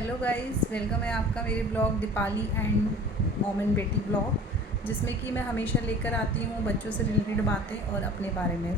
Hello guys, welcome है आपका मेरे blog Deepali and mom and बेटी ब्लॉग, जिसमें कि मैं हमेशा लेकर आती हूँ बच्चों से रिलेटेड बातें और अपने बारे में।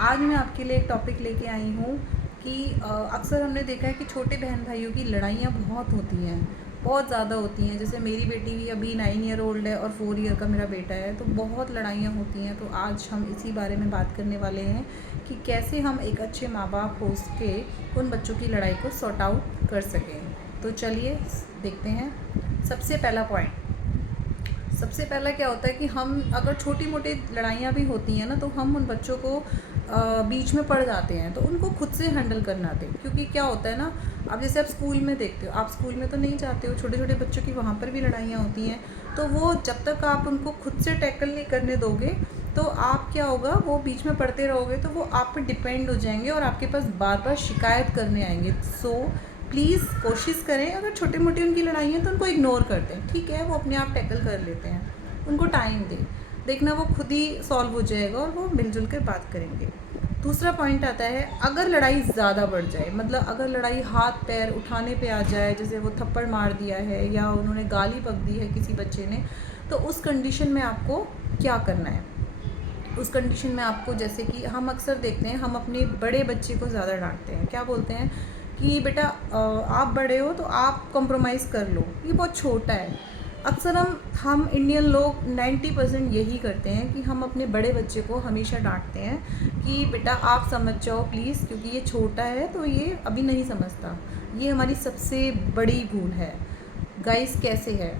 आज मैं आपके लिए एक टॉपिक लेके आई हूँ कि अक्सर हमने देखा है कि छोटे बहन भाइयों की लड़ाइयाँ बहुत होती हैं, बहुत ज़्यादा होती हैं। जैसे मेरी बेटी भी अभी 9 ईयर ओल्ड है और 4 ईयर का मेरा बेटा है, तो बहुत लड़ाइयाँ होती हैं। तो आज हम इसी बारे में बात करने वाले हैं कि कैसे हम एक अच्छे माँ बाप हो के उन बच्चों की लड़ाई को सॉर्ट आउट कर सकें। तो चलिए देखते हैं। सबसे पहला क्या होता है कि हम अगर छोटी मोटी लड़ाइयाँ भी होती हैं ना, तो हम उन बच्चों को बीच में पड़ जाते हैं, तो उनको खुद से हैंडल करना आते। क्योंकि क्या होता है ना, अब जैसे आप स्कूल में देखते हो, आप स्कूल में तो नहीं जाते हो, छोटे छोटे बच्चों की वहाँ पर भी लड़ाइयाँ होती हैं। तो वो जब तक आप उनको खुद से टैकल नहीं करने दोगे, तो आप क्या होगा, वो बीच में पढ़ते रहोगे तो वो आप पे डिपेंड हो जाएंगे और आपके पास बार बार शिकायत करने आएंगे। प्लीज़ कोशिश करें, अगर छोटी मोटी उनकी लड़ाई है तो उनको इग्नोर कर दें, ठीक है, वो अपने आप टैकल कर लेते हैं। उनको टाइम दें, देखना वो खुद ही सॉल्व हो जाएगा और वो मिलजुल कर बात करेंगे। दूसरा पॉइंट आता है, अगर लड़ाई ज़्यादा बढ़ जाए, मतलब अगर लड़ाई हाथ पैर उठाने पे आ जाए, जैसे वो थप्पड़ मार दिया है या उन्होंने गाली बक दी है किसी बच्चे ने, तो उस कंडीशन में आपको क्या करना है। उस कंडीशन में आपको, जैसे कि हम अक्सर देखते हैं, हम अपने बड़े बच्चे को ज़्यादा डांटते हैं। क्या बोलते हैं कि बेटा आप बड़े हो तो आप कॉम्प्रोमाइज़ कर लो, ये बहुत छोटा है। अक्सर हम इंडियन लोग 90% यही करते हैं कि हम अपने बड़े बच्चे को हमेशा डांटते हैं कि बेटा आप समझ जाओ प्लीज़, क्योंकि ये छोटा है तो ये अभी नहीं समझता। ये हमारी सबसे बड़ी भूल है। गाइस, कैसे है,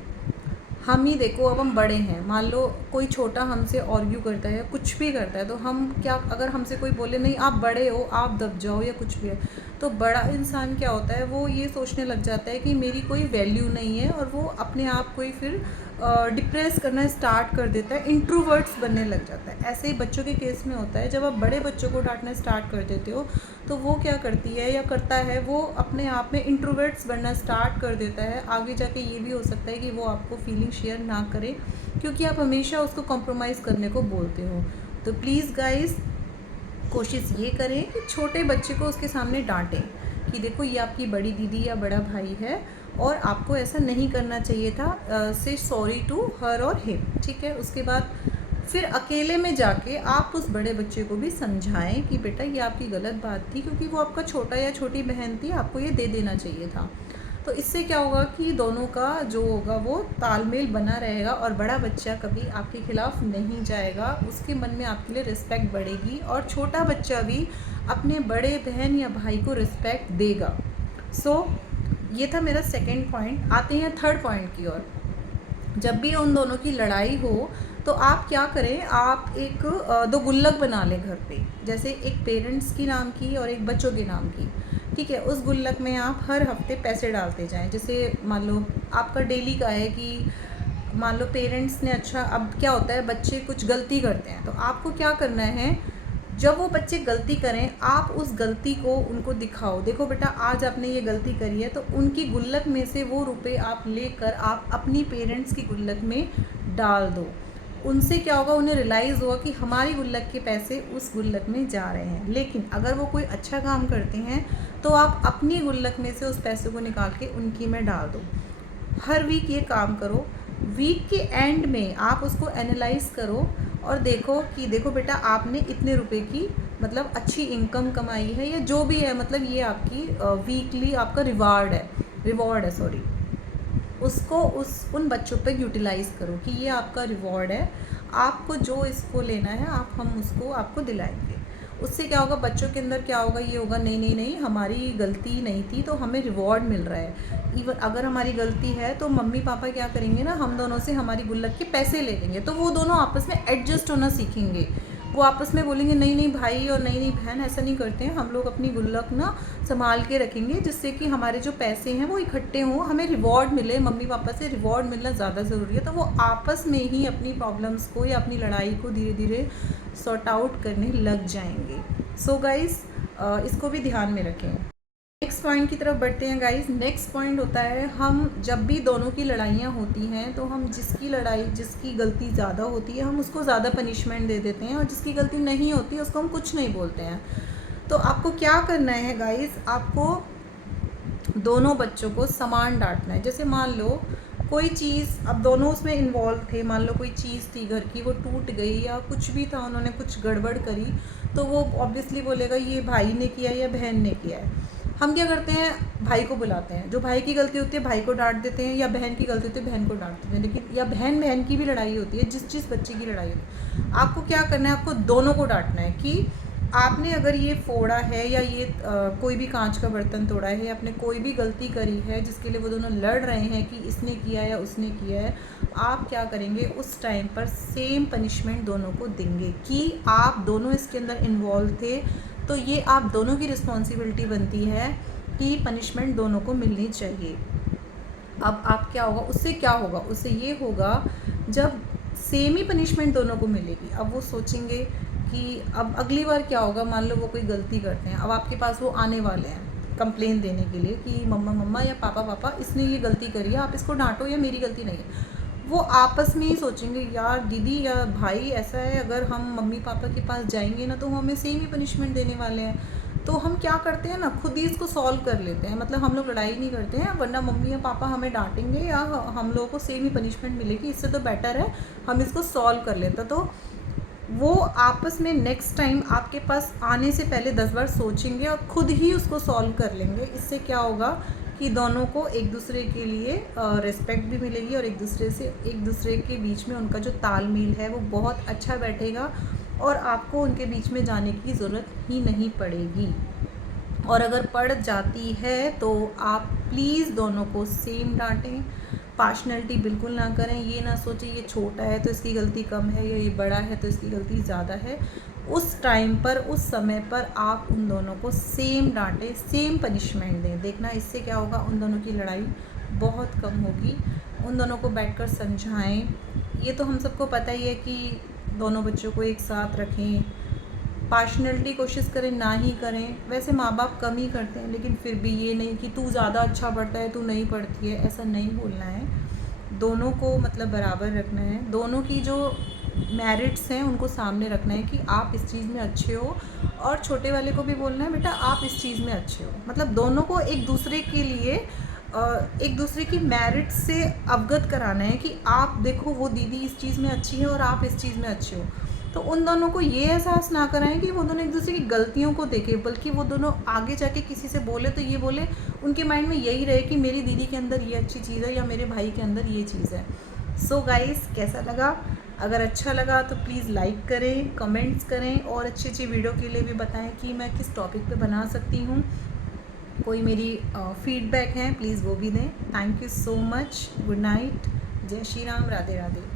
हम ही देखो, अब हम बड़े हैं, मान लो कोई छोटा हमसे आर्ग्यू करता है, कुछ भी करता है, तो हम क्या, अगर हमसे कोई बोले नहीं आप बड़े हो आप दब जाओ या कुछ भी है, तो बड़ा इंसान क्या होता है, वो ये सोचने लग जाता है कि मेरी कोई वैल्यू नहीं है और वो अपने आप को ही फिर डिप्रेस करना स्टार्ट कर देता है, इंट्रोवर्ट्स बनने लग जाता है। ऐसे ही बच्चों के केस में होता है, जब आप बड़े बच्चों को डांटना स्टार्ट कर देते हो तो वो क्या करती है या करता है, वो अपने आप में इंट्रोवर्ट्स बनना स्टार्ट कर देता है। आगे जाके ये भी हो सकता है कि वो आपको फीलिंग शेयर ना करे, क्योंकि आप हमेशा उसको कॉम्प्रोमाइज़ करने को बोलते हो। तो प्लीज़ गाइस, कोशिश ये करें कि छोटे बच्चे को उसके सामने डांटें कि देखो ये आपकी बड़ी दीदी या बड़ा भाई है और आपको ऐसा नहीं करना चाहिए था, से सॉरी टू हर और हिम, ठीक है। उसके बाद फिर अकेले में जाके आप उस बड़े बच्चे को भी समझाएं कि बेटा ये आपकी गलत बात थी, क्योंकि वो आपका छोटा या छोटी बहन थी, आपको ये दे देना चाहिए था। तो इससे क्या होगा कि दोनों का जो होगा वो तालमेल बना रहेगा और बड़ा बच्चा कभी आपके खिलाफ नहीं जाएगा, उसके मन में आपके लिए रिस्पेक्ट बढ़ेगी और छोटा बच्चा भी अपने बड़े बहन या भाई को रिस्पेक्ट देगा। ये था मेरा सेकंड पॉइंट। आते हैं थर्ड पॉइंट की ओर। जब भी उन दोनों की लड़ाई हो तो आप क्या करें, आप एक दो गुल्लक बना लें घर पे, जैसे एक पेरेंट्स की नाम की और एक बच्चों के नाम की, ठीक है। उस गुल्लक में आप हर हफ्ते पैसे डालते जाएं। जैसे मान लो आपका डेली का है कि मान लो पेरेंट्स ने, अच्छा अब क्या होता है, बच्चे कुछ गलती करते हैं, तो आपको क्या करना है, जब वो बच्चे गलती करें आप उस गलती को उनको दिखाओ, देखो बेटा आज आपने ये गलती करी है, तो उनकी गुल्लक में से वो रुपए आप लेकर आप अपनी पेरेंट्स की गुल्लक में डाल दो। उनसे क्या होगा, उन्हें रियलाइज़ होगा कि हमारी गुल्लक के पैसे उस गुल्लक में जा रहे हैं। लेकिन अगर वो कोई अच्छा काम करते हैं तो आप अपनी गुल्लक में से उस पैसे को निकाल के उनकी में डाल दो। हर वीक ये काम करो। वीक के एंड में आप उसको एनालाइज करो और देखो कि देखो बेटा आपने इतने रुपए की मतलब अच्छी इनकम कमाई है या जो भी है, मतलब ये आपकी वीकली आपका रिवॉर्ड है सॉरी, उसको उन बच्चों पे यूटिलाइज़ करो कि ये आपका रिवॉर्ड है, आपको जो इसको लेना है आप हम उसको आपको दिलाएंगे। उससे क्या होगा, बच्चों के अंदर क्या होगा, ये होगा नहीं नहीं नहीं हमारी गलती नहीं थी तो हमें रिवॉर्ड मिल रहा है। इवन अगर हमारी गलती है तो मम्मी पापा क्या करेंगे ना, हम दोनों से हमारी गुल्लक के पैसे ले लेंगे, तो वो दोनों आपस में एडजस्ट होना सीखेंगे। वो आपस में बोलेंगे नहीं नहीं भाई और नहीं नहीं बहन ऐसा नहीं करते हैं, हम लोग अपनी गुल्लक ना संभाल के रखेंगे, जिससे कि हमारे जो पैसे हैं वो इकट्ठे हों, हमें रिवॉर्ड मिले, मम्मी पापा से रिवॉर्ड मिलना ज़्यादा ज़रूरी है। तो वो आपस में ही अपनी प्रॉब्लम्स को या अपनी लड़ाई को धीरे धीरे सॉर्ट आउट करने लग जाएंगे। गाइस, इसको भी ध्यान में रखें। नेक्स्ट पॉइंट की तरफ बढ़ते हैं गाइस। नेक्स्ट पॉइंट होता है, हम जब भी दोनों की लड़ाइयाँ होती हैं तो हम जिसकी गलती ज़्यादा होती है हम उसको ज़्यादा पनिशमेंट दे देते हैं और जिसकी गलती नहीं होती उसको हम कुछ नहीं बोलते हैं। तो आपको क्या करना है गाइस, आपको दोनों बच्चों को समान डांटना है। जैसे मान लो कोई चीज़, अब दोनों उसमें इन्वॉल्व थे, मान लो कोई चीज़ थी घर की, वो टूट गई या कुछ भी था, उन्होंने कुछ गड़बड़ करी, तो वो ऑब्वियसली बोलेगा ये भाई ने किया है या बहन ने किया है। हम क्या करते हैं, भाई को बुलाते हैं, जो भाई की गलती होती है भाई को डांट देते हैं, या बहन की गलती होती है बहन को डांट देते हैं। लेकिन या बहन बहन की भी लड़ाई होती है, जिस बच्चे की लड़ाई होती है, आपको क्या करना है, आपको दोनों को डांटना है कि आपने अगर ये फोड़ा है या ये कोई भी कांच का बर्तन तोड़ा है, आपने कोई भी गलती करी है जिसके लिए वो दोनों लड़ रहे हैं कि इसने किया या उसने किया है, आप क्या करेंगे उस टाइम पर सेम पनिशमेंट दोनों को देंगे कि आप दोनों इसके अंदर इन्वॉल्व थे, तो ये आप दोनों की रिस्पॉन्सिबिलिटी बनती है कि पनिशमेंट दोनों को मिलनी चाहिए। अब आप क्या होगा उससे, क्या होगा उससे, ये होगा जब सेम ही पनिशमेंट दोनों को मिलेगी, अब वो सोचेंगे कि अब अगली बार क्या होगा, मान लो वो कोई गलती करते हैं, अब आपके पास वो आने वाले हैं कंप्लेन देने के लिए कि मम्मा मम्मा या पापा पापा इसने ये गलती करी है, आप इसको डांटो या मेरी गलती नहीं है। वो आपस में ही सोचेंगे यार दीदी या भाई ऐसा है, अगर हम मम्मी पापा के पास जाएंगे ना तो वो हमें सेम ही पनिशमेंट देने वाले हैं। तो हम क्या करते हैं ना, खुद ही इसको सॉल्व कर लेते हैं, मतलब हम लोग लड़ाई नहीं करते हैं, वरना मम्मी या पापा हमें डांटेंगे या हम लोगों को सेम ही पनिशमेंट मिलेगी, इससे तो बेटर है हम इसको सॉल्व कर लेते। तो वो आपस में नेक्स्ट टाइम आपके पास आने से पहले 10 बार सोचेंगे और ख़ुद ही उसको सॉल्व कर लेंगे। इससे क्या होगा कि दोनों को एक दूसरे के लिए रिस्पेक्ट भी मिलेगी और एक दूसरे के बीच में उनका जो तालमेल है वो बहुत अच्छा बैठेगा और आपको उनके बीच में जाने की ज़रूरत ही नहीं पड़ेगी। और अगर पड़ जाती है तो आप प्लीज़ दोनों को सेम डांटें, पार्शनैलिटी बिल्कुल ना करें। ये ना सोचें ये छोटा है तो इसकी गलती कम है या ये बड़ा है तो इसकी गलती ज़्यादा है। उस टाइम पर, उस समय पर आप उन दोनों को सेम डांटें, सेम पनिशमेंट दें। देखना इससे क्या होगा, उन दोनों की लड़ाई बहुत कम होगी। उन दोनों को बैठकर समझाएं। ये तो हम सबको पता ही है कि दोनों बच्चों को एक साथ रखें, पार्शनैलिटी कोशिश करें ना ही करें। वैसे माँ बाप कम ही करते हैं, लेकिन फिर भी ये नहीं कि तू ज़्यादा अच्छा पढ़ता है तू नहीं पढ़ती है, ऐसा नहीं बोलना है। दोनों को मतलब बराबर रखना है, दोनों की जो मेरिट्स हैं उनको सामने रखना है कि आप इस चीज़ में अच्छे हो, और छोटे वाले को भी बोलना है बेटा आप इस चीज़ में अच्छे हो। मतलब दोनों को एक दूसरे के लिए एक दूसरे की मेरिट से अवगत कराना है कि आप देखो वो दीदी इस चीज़ में अच्छी है और आप इस चीज़ में अच्छे हो। तो उन दोनों को ये एहसास ना कराएं कि वो दोनों एक दूसरे की गलतियों को देखें, बल्कि वो दोनों आगे जाके किसी से बोले तो ये बोले, उनके माइंड में यही रहे कि मेरी दीदी के अंदर ये अच्छी चीज़ है या मेरे भाई के अंदर ये चीज़ है। सो गाइस, कैसा लगा? अगर अच्छा लगा तो प्लीज़ लाइक करें, कमेंट्स करें और अच्छी अच्छी वीडियो के लिए भी बताएं कि मैं किस टॉपिक पे बना सकती हूँ। कोई मेरी फीडबैक है प्लीज़ वो भी दें। Thank you so much. Good night. जय श्री राम। राधे राधे।